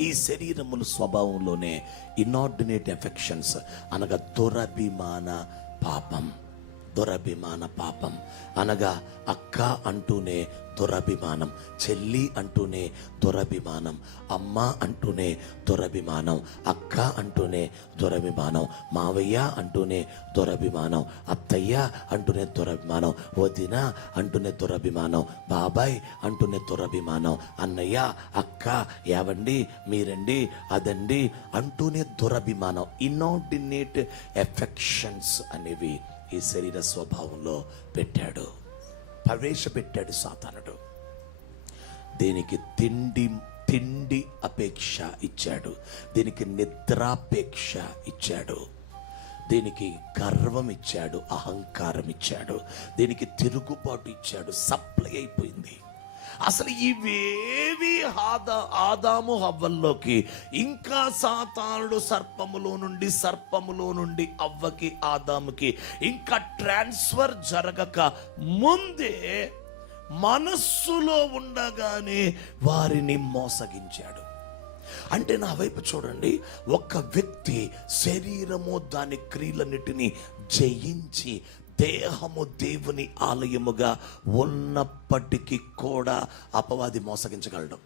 ఈ శరీరముల స్వభావంలోనే inordinate affections అనగా దురభిమాన పాపం. దురభిమాన పాపం. అనగా అక్క అంటూనే దురభిమానం చెల్లి అంటూనే దురభిమానం అమ్మ అంటూనే దురభిమానం అక్క అంటూనే దురభిమానం మావయ్య అంటూనే దురభిమానం అత్తయ్య అంటూనే దురభిమానం వదిన అంటూనే దురభిమానం బాబాయ్ అంటూనే దురభిమానం అన్నయ్య అక్క ఏవండి మీరండి అదండి అంటూనే దురభిమానం. ఇనార్డినేట్ ఎఫెక్షన్స్ అనేవి ఈ శరీర స్వభావంలో పెట్టాడు. ప్రవేశపెట్టాడు సాతానుడు. దీనికి తిండి తిండి అపేక్ష ఇచ్చాడు. దీనికి నిద్రాపేక్ష ఇచ్చాడు. దీనికి గర్వం ఇచ్చాడు అహంకారం ఇచ్చాడు. దీనికి తిరుగుబాటు ఇచ్చాడు సప్లై అయిపోయింది. అసలు ఇవేవి ఆదా ఆదాము హవ్వల్లోకి ఇంకా సాతానుడు సర్పములో నుండి సర్పములో నుండి అవ్వకి ఆదాముకి ఇంకా ట్రాన్స్ఫర్ జరగక ముందే మనస్సులో ఉండగానే వారిని మోసగించాడు. అంటే నా వైపు చూడండి ఒక వ్యక్తి శరీరము దాని క్రియలన్నిటిని జయించి దేహము దేవుని ఆలయముగా ఉన్నప్పటికీ కూడా అపవాది మోసగించగలడు.